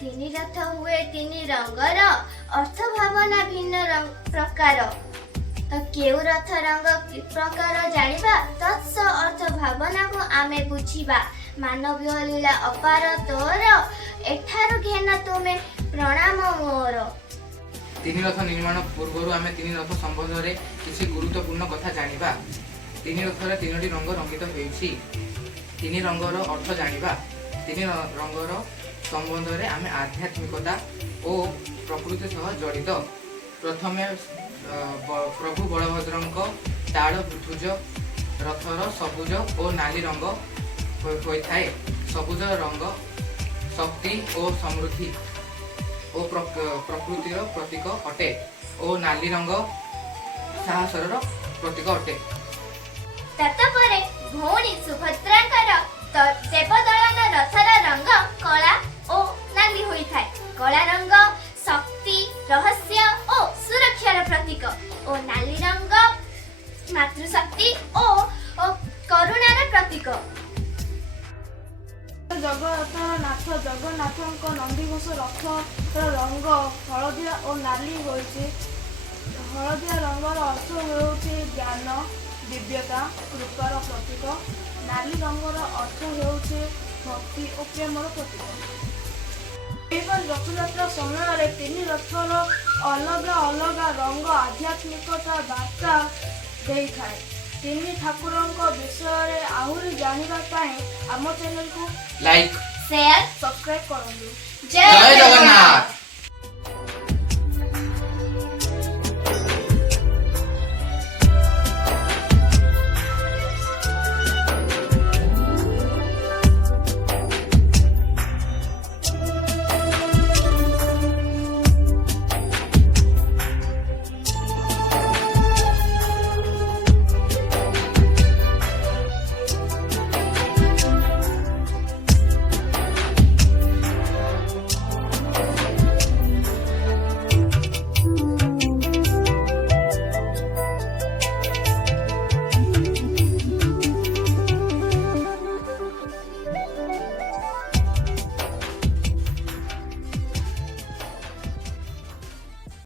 ତିନି ରଥ ହୁଏ ତିନି ରଙ୍ଗର, ଅର୍ଥ ଭାବନା ଭିନ୍ନ ପ୍ରକାର। ତ କେଉଁ ରଥ ରଙ୍ଗ କି ପ୍ରକାର ଜାଣିବା, ତତ୍ସ ଅର୍ଥ ଭାବନାକୁ ଆମେ ବୁଝିବା। ମାନବୀୟ ଲୀଳା ଅପାର ତୋର, ଏଠାରୁ ଘେନ ତୁମେ ପ୍ରଣାମ ମୋର। ତିନି ରଥ ନିର୍ମାଣ ପୂର୍ବରୁ ଆମେ ତିନି ରଥ ସମ୍ବନ୍ଧରେ କିଛି ଗୁରୁତ୍ୱପୂର୍ଣ୍ଣ କଥା ଜାଣିବା। ତିନି ରଥରେ ତିନୋଟି ରଙ୍ଗ ରଙ୍ଗିତ ହେଉଛି। ତିନି ରଙ୍ଗର ଅର୍ଥ ଜାଣିବା। ତିନି ରଙ୍ଗର ସମ୍ବନ୍ଧରେ ଆମେ ଆଧ୍ୟାତ୍ମିକତା ଓ ପ୍ରକୃତି ସହ ଜଡ଼ିତ। ପ୍ରଥମେ ପ୍ରଭୁ ବଳଭଦ୍ରଙ୍କ ତାଳଭୁଜ ରଥର ସବୁଜ ଓ ନାଲି ରଙ୍ଗ ହୋଇଥାଏ। ସବୁଜ ରଙ୍ଗ ଶକ୍ତି ଓ ସମୃଦ୍ଧି ଓ ପ୍ରକୃତିର ପ୍ରତୀକ ଅଟେ ଓ ନାଲି ରଙ୍ଗ ସାହସର ପ୍ରତୀକ ଅଟେ। ତତ୍ପରେ ଭଉଣୀ ସୁଭଦ୍ରାଙ୍କର ଦେବଦଳନ ରଥର ରଙ୍ଗ କଳା ଓ ନାଲି ହୋଇଥାଏ। କଳା ରଙ୍ଗ ଶକ୍ତି, ରହସ୍ୟ ଓ ସୁରକ୍ଷାର ପ୍ରତୀକ ଓ ନାଲି ରଙ୍ଗ ମାତୃଶକ୍ତି ଓ କରୁଣାର ପ୍ରତୀକ। ନାଥ ଜଗନ୍ନାଥଙ୍କ ନନ୍ଦିଘୋଷ ରଥର ରଙ୍ଗ ହଳଦିଆ ଓ ନାଲି ହୋଇଛି। ହଳଦିଆ ରଙ୍ଗର ଅର୍ଥ ହେଉଛି ଜ୍ଞାନ, ଦିବ୍ୟତା, କୃପାର ପ୍ରତୀକ। ନାଲି ରଙ୍ଗର ଅର୍ଥ ହେଉଛି ଭକ୍ତି ଓ ପ୍ରେମର ପ୍ରତୀକ। ଏହିପରି ରଥଯାତ୍ରା ସମୟରେ ତିନି ରଥର ଅଲଗା ଅଲଗା ରଙ୍ଗ ଆଧ୍ୟାତ୍ମିକତା ବାର୍ତ୍ତା ଦେଇଥାଏ। ତିନି ଠାକୁରଙ୍କ ବିଷୟରେ ଆହୁରି ଜାଣିବା ପାଇଁ ଆମ ଚ୍ୟାନେଲକୁ ଲାଇକ୍, ସେୟାର, ସବସ୍କ୍ରାଇବ କରନ୍ତୁ। ଜୟ ଜଗନ୍ନାଥ।